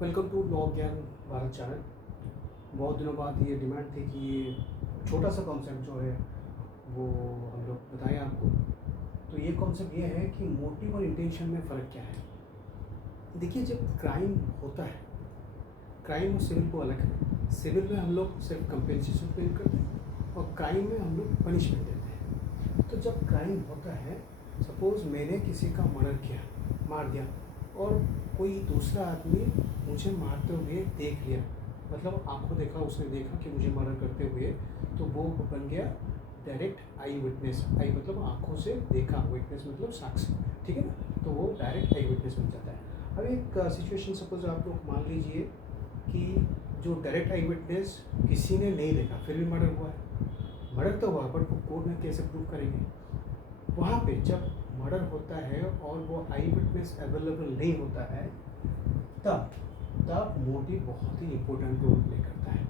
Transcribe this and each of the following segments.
Welcome to law ज्ञान Bharat channel. बहुत दिनों बाद ये डिमांड थी कि ये छोटा सा कॉन्सेप्ट जो है वो हम लोग बताएं आपको। तो ये कॉन्सेप्ट ये है कि मोटिव और इंटेंशन में फ़र्क क्या है। देखिए, जब क्राइम होता है, क्राइम और सिविल को अलग है। सिविल में हम लोग सिर्फ कंपेंसेशन पे करते हैं और क्राइम में हम लोग पनिशमेंट देते हैं। तो जब क्राइम होता है, सपोज़ मैंने किसी का मर्डर किया, मार दिया, और कोई दूसरा आदमी मुझे मारते हुए देख लिया, मतलब आंखों देखा, उसने देखा कि मुझे मर्डर करते हुए, तो वो बन गया डायरेक्ट आई विटनेस। आई मतलब आंखों से देखा, विटनेस मतलब साक्षी, ठीक है ना। तो वो डायरेक्ट आई विटनेस बन जाता है। अब एक सिचुएशन सपोज आप लोग मान लीजिए कि जो डायरेक्ट आई विटनेस किसी ने नहीं देखा, फिर भी मर्डर हुआ है। मर्डर तो हुआ, बट वो कोर्ट में कैसे प्रूव करेंगे? वहाँ पे जब मर्डर होता है और वो आई विटनेस अवेलेबल नहीं होता है, तब मोटिव बहुत ही इम्पोर्टेंट रोल प्ले करता है।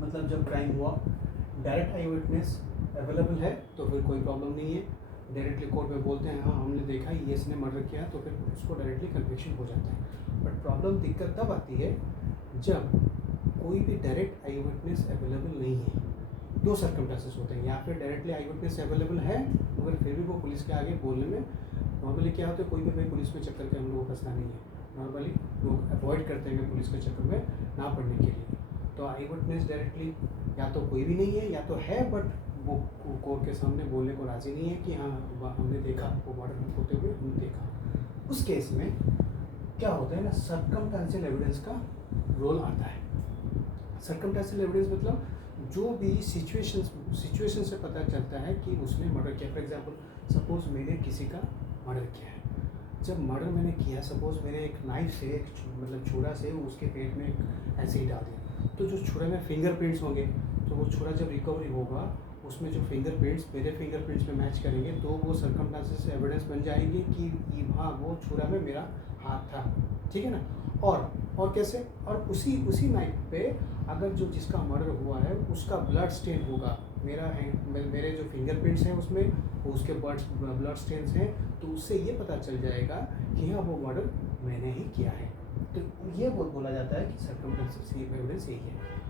मतलब जब क्राइम हुआ, डायरेक्ट आई विटनेस अवेलेबल है तो फिर कोई प्रॉब्लम नहीं है, डायरेक्टली कोर्ट में बोलते हैं हाँ हमने देखा ये इसने मर्डर किया, तो फिर उसको डायरेक्टली कन्विक्शन हो जाता है। बट प्रॉब्लम, दिक्कत तब आती है जब कोई भी डायरेक्ट आई विटनेस अवेलेबल नहीं है। दो सर्कमस्टेंसेस होते हैं, या फिर डायरेक्टली आई विटनेस अवेलेबल है मगर फिर भी वो पुलिस के आगे बोलने में, नॉर्मली क्या होता है, कोई भी भाई पुलिस में चक्कर के हम लोगों को फंसना नहीं है। नॉर्मली लोग अवॉइड करते हैं पुलिस के चक्कर में ना पड़ने के लिए। तो आई विटनेस डायरेक्टली या तो कोई भी नहीं है या तो है, बट वो कोर्ट के सामने बोलने को राज़ी नहीं है कि हाँ हमने देखा, वो मर्डर होते हुए हमने देखा। उस केस में क्या होता है ना, सर्कमस्टेंशियल एविडेंस का रोल आता है। सर्कमस्टेंशियल एविडेंस मतलब जो भी सिचुएशन से पता चलता है कि उसने मर्डर किया। फॉर एग्जांपल सपोज मैंने किसी का मर्डर किया है। जब मर्डर मैंने किया, सपोज मैंने एक नाइफ से, मतलब छुरा से उसके पेट में एक एसिड डाल दिया, तो जो छुरा में फिंगरप्रिंट्स होंगे, तो वो छुरा जब रिकवरी होगा उसमें जो फिंगरप्रिंट्स मेरे फिंगरप्रिंट्स में मैच करेंगे, तो वो सर्कमस्टेंसेस एविडेंस बन जाएंगे कि हाँ वो छुरा में मेरा हाथ था, ठीक है ना। और कैसे, और उसी नाइफ पे अगर जो जिसका मर्डर हुआ है उसका ब्लड स्टेन होगा, मेरे जो फिंगरप्रिंट्स हैं उसमें उसके ब्लड स्टेन्स हैं, तो उससे ये पता चल जाएगा कि हाँ वो मर्डर मैंने ही किया है। तो ये बोला जाता है कि सर्कमस्टेंशियल एविडेंस यही है।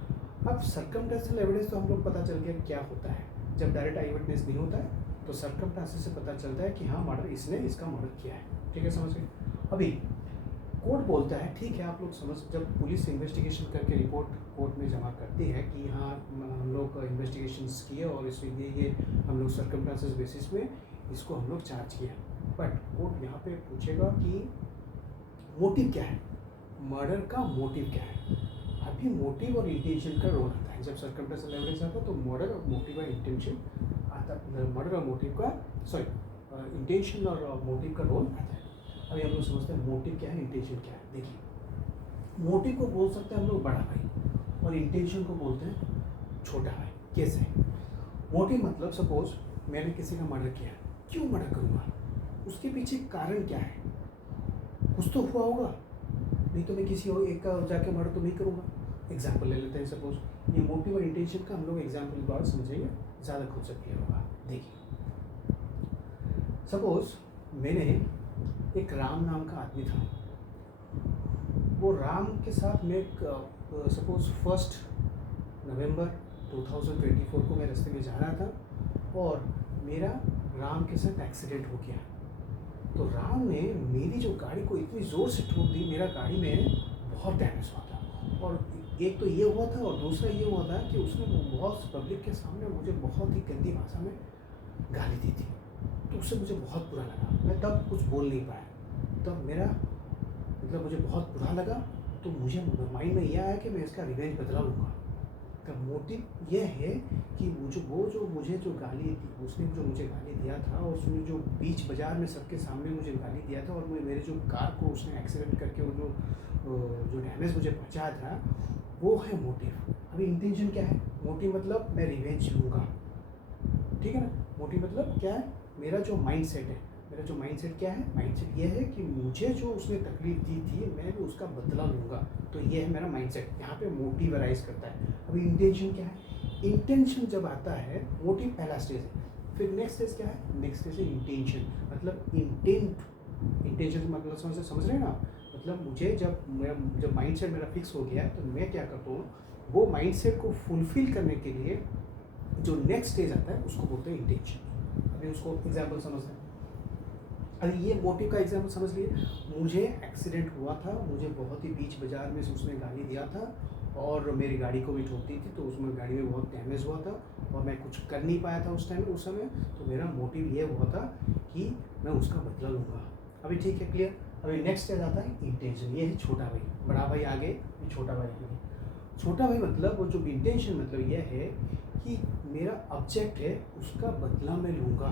अब सर्कमस्टेंशियल एविडेंस तो हम लोग पता चल गया क्या होता है। जब डायरेक्ट आई विटनेस नहीं होता है तो सर्कमस्टेंसेस से पता चलता है कि हाँ मर्डर इसने इसका मर्डर किया है, ठीक है, समझ गए। अभी कोर्ट बोलता है ठीक है, आप लोग समझ, जब पुलिस इन्वेस्टिगेशन करके रिपोर्ट कोर्ट में जमा करती है कि हाँ हम लोग इन्वेस्टिगेशंस किए और इसलिए ये हम लोग सर्कमस्टेंसेस बेसिस में इसको हम लोग चार्ज किया, बट कोर्ट यहाँ पे पूछेगा कि मोटिव क्या है, मर्डर का मोटिव क्या है। अभी मोटिव और इंटेंशन का रोल आता है। जब सर्कमस्टेंशियल एविडेंस आता है तो मर्डर और मोटिव और इंटेंशन आता है, मर्डर और मोटिव का इंटेंशन और मोटिव का रोल आता है। अभी हम लोग समझते हैं मोटिव क्या है, इंटेंशन क्या है। देखिए, मोटिव को बोल सकते हैं हम लोग बड़ा भाई और इंटेंशन को बोलते हैं छोटा भाई। कैसे? मोटिव मतलब सपोज मैंने किसी का मर्डर किया, क्यों मर्डर करूँगा, उसके पीछे कारण क्या है, कुछ तो हुआ होगा, नहीं तो मैं किसी और एक का जाके मर्डर तो नहीं करूँगा। एग्जाम्पल ले लेते हैं, सपोज ये मोटिव और इंटेंशन का हम लोग एग्जाम्पल द्वारा समझेंगे, ज़्यादा कॉन्सेप्ट क्लियर होगा। देखिए, सपोज मैंने एक राम नाम का आदमी था, वो राम के साथ मैं सपोज 1 नवंबर 2024 को मैं रास्ते में जा रहा था और मेरा राम के साथ एक्सीडेंट हो गया। तो राम ने मेरी जो गाड़ी को इतनी ज़ोर से ठोक दी, मेरा गाड़ी में बहुत डैमेज हुआ था। और एक तो ये हुआ था और दूसरा ये हुआ था कि उसने बहुत पब्लिक के सामने मुझे बहुत ही गंदी भाषा में गाली दी थी। तो उससे मुझे बहुत बुरा लगा, मैं तब कुछ बोल नहीं पाया। तब मेरा मतलब मुझे बहुत बुरा लगा, तो मुझे माइंड में यह आया कि मैं इसका रिवेंज बदला लूँगा। का मोटिव यह है कि वो जो मुझे जो गाली दी, उसने जो मुझे गाली दिया था और उसने जो बीच बाज़ार में सबके सामने मुझे गाली दिया था और मेरे जो कार को उसने एक्सीडेंट करके वो जो डैमेज मुझे पहुंचाया था, वो है मोटिव। अभी इंटेंशन क्या है? मोटिव मतलब मैं रिवेंज लूँगा, ठीक है ना। मोटिव मतलब क्या है? मेरा जो माइंडसेट है, मेरा जो माइंडसेट क्या है? माइंडसेट ये है कि मुझे जो उसने तकलीफ दी थी मैं भी उसका बदला लूँगा। तो ये है मेरा माइंडसेट, यहाँ पे मोटिव अराइज करता है। अभी इंटेंशन क्या है? इंटेंशन जब आता है, मोटिव पहला स्टेज है, फिर नेक्स्ट स्टेज क्या है? नेक्स्ट स्टेज है इंटेंशन, मतलब इंटेंट। इंटेंशन मतलब समझ रहे हैं ना, मतलब मुझे जब माइंडसेट मेरा फिक्स हो गया तो मैं क्या करता हूँ, वो माइंडसेट को फुलफ़िल करने के लिए जो नेक्स्ट स्टेज आता है उसको बोलते हैं इंटेंशन। अभी उसको एग्जाम्पल समझते हैं। अरे ये मोटिव का एग्जाम्पल समझ लिए, मुझे एक्सीडेंट हुआ था, मुझे बहुत ही बीच बाज़ार में से उसने गाली दिया था और मेरी गाड़ी को भी ठोक दी थी, तो उसमें गाड़ी में बहुत डैमेज हुआ था और मैं कुछ कर नहीं पाया था उस समय। तो मेरा मोटिव ये हुआ था कि मैं उसका बदला लूँगा। अभी ठीक है, क्लियर। अभी नेक्स्ट स्टेज आता है इंटेंशन। ये है छोटा भाई, बड़ा भाई आगे, ये छोटा भाई आगे। छोटा भाई मतलब वो जो इंटेंशन मतलब ये है कि मेरा ऑब्जेक्ट है उसका बदला मैं लूँगा।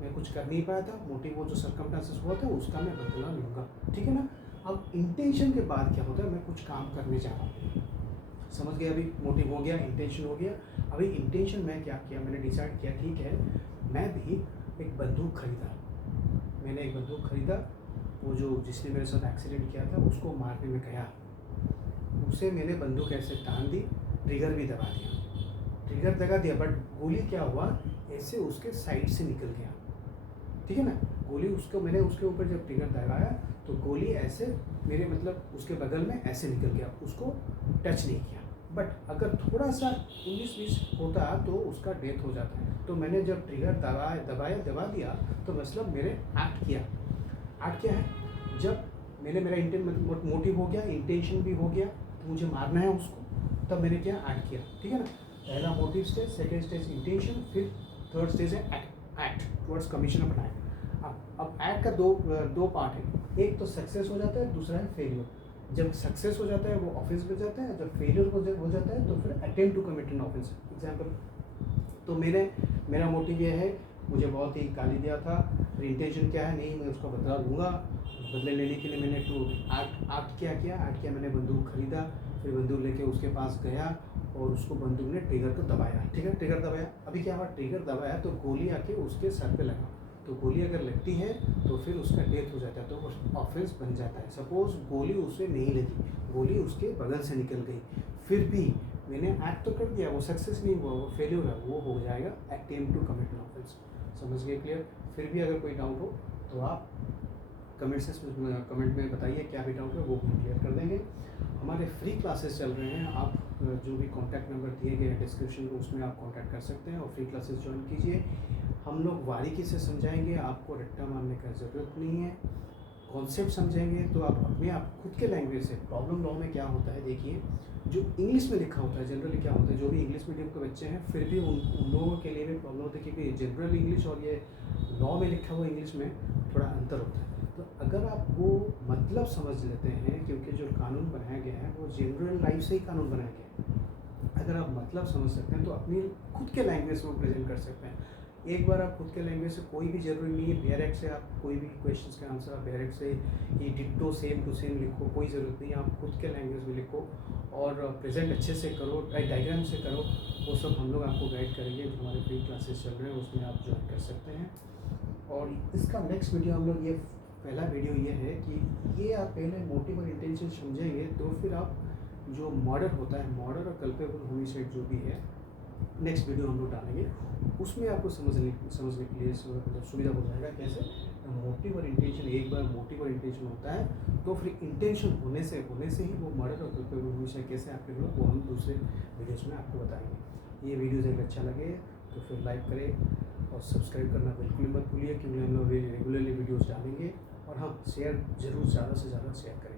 मैं कुछ कर नहीं पाया था, मोटिव वो जो सर्कमस्टेंसेस हुआ था उसका मैं बदला लूँगा, ठीक है ना। अब इंटेंशन के बाद क्या होता है, मैं कुछ काम करने जा रहा हूँ। समझ गए, अभी मोटिव हो गया, इंटेंशन हो गया। अभी इंटेंशन में क्या किया, मैंने डिसाइड किया ठीक है मैं भी एक बंदूक खरीदा। मैंने एक बंदूक खरीदा, वो जो जिसने मेरे साथ एक्सीडेंट किया था उसको मारने में गया, उसे मैंने बंदूक ऐसे टान दी, ट्रिगर भी दबा दिया, बट गोली क्या हुआ, ऐसे उसके साइड से निकल गया, ठीक है ना। गोली मैंने उसके ऊपर जब ट्रिगर दबाया तो गोली ऐसे मेरे मतलब उसके बगल में ऐसे निकल गया, उसको टच नहीं किया। बट अगर थोड़ा सा 19-20 होता तो उसका डेथ हो जाता है। तो मैंने जब ट्रिगर दबा दिया तो मतलब मेरे एक्ट किया है। जब मेरा इंटेंट मतलब मोटिव हो गया, इंटेंशन भी हो गया, तो मुझे मारना है उसको, तब मैंने क्या एक्ट किया, ठीक है ना। पहला motive stage, second stage intention, फिर थर्ड स्टेज है act towards commission of act. अब एक्ट का दो पार्ट है, एक तो सक्सेस हो जाता है, दूसरा है फेलियर। जब सक्सेस हो जाता है वो ऑफेंस बन जाता है, जब फेलियर हो जाता है तो फिर attempt to commit an offence. Example, तो मेरा मोटिव ये है, मुझे बहुत ही गाली दिया था, इंटेंशन क्या है, नहीं मैं उसका बदला लूँगा। बदले लेने के लिए मैंने एक्ट किया, मैंने बंदूक खरीदा, फिर बंदूक लेके उसके पास गया और उसको बंदूक ने ट्रिगर को दबाया, ठीक है, ट्रिगर दबाया। अभी क्या हुआ, ट्रिगर दबाया तो गोली आके उसके सर पे लगा, तो गोली अगर लगती है तो फिर उसका डेथ हो जाता है, तो वो ऑफेंस बन जाता है। सपोज गोली उसे नहीं लगी, गोली उसके बगल से निकल गई, फिर भी मैंने एक्ट तो कर दिया, वो सक्सेस नहीं हुआ, वो फेलियर है, वो हो जाएगा attempt to commit an offence. समझ गए, क्लियर। फिर भी अगर कोई डाउट हो तो आप कमेंट में बताइए, क्या भी डाउट है वो हम क्लियर कर देंगे। हमारे फ्री क्लासेस चल रहे हैं, आप जो भी कॉन्टैक्ट नंबर दिए गए हैं डिस्क्रिप्शन में, उसमें आप कॉन्टैक्ट कर सकते हैं और फ्री क्लासेस ज्वाइन कीजिए। हम लोग बारीकी से समझाएंगे, आपको रट्टा मारने का ज़रूरत नहीं है। कॉन्सेप्ट समझेंगे तो आप खुद के लैंग्वेज से, प्रॉब्लम लॉ में क्या होता है देखिए, जो इंग्लिश में लिखा होता है जनरली क्या होता है, जो भी इंग्लिश मीडियम के बच्चे हैं फिर भी उन लोगों के लिए भी प्रॉब्लम होती है, क्योंकि जनरल इंग्लिश और ये लॉ में लिखा हुआ इंग्लिश में थोड़ा अंतर होता है। तो अगर आप वो मतलब समझ लेते हैं, क्योंकि जो कानून बनाया गया है वो जनरल लाइफ से ही कानून बनाया गया है, अगर आप मतलब समझ सकते हैं तो अपनी खुद के लैंग्वेज में प्रेजेंट कर सकते हैं। एक बार आप खुद के लैंग्वेज से, कोई भी जरूरी नहीं है डायरेक्ट से आप कोई भी क्वेश्चंस के आंसर आप डायरेक्ट से ये डिट्टो सेम टू सेम लिखो, कोई ज़रूरत नहीं है, आप खुद के लैंग्वेज में लिखो और प्रेजेंट अच्छे से करो, डायग्राम से करो, वो सब हम लोग आपको गाइड करेंगे। जो हमारे फ्री क्लासेस चल रहे हैं उसमें आप ज्वाइन कर सकते हैं। और इसका नेक्स्ट वीडियो हम लोग, ये पहला वीडियो ये है कि ये आप पहले मोटिव और इंटेंशन समझेंगे तो फिर आप जो मर्डर होता है, मर्डर और कल्पेबल होमिसाइड जो भी है, नेक्स्ट वीडियो हम लोग डालेंगे, उसमें आपको समझने के लिए सुविधा हो जाएगा। कैसे मोटिव और इंटेंशन, एक बार मोटिव और इंटेंशन होता है तो फिर इंटेंशन होने से ही वो मर्डर और कल्पेबल होमिसाइड कैसे आपके लोग, वो हम दूसरे वीडियोस में आपको बताएंगे। ये वीडियोस अगर अच्छा लगे तो फिर लाइक करें और सब्सक्राइब करना बिल्कुल मत भूलिए, क्योंकि हम लोग रेगुलरली वीडियोज़ डालेंगे। और हाँ, शेयर ज़रूर ज़्यादा से ज़्यादा शेयर करें।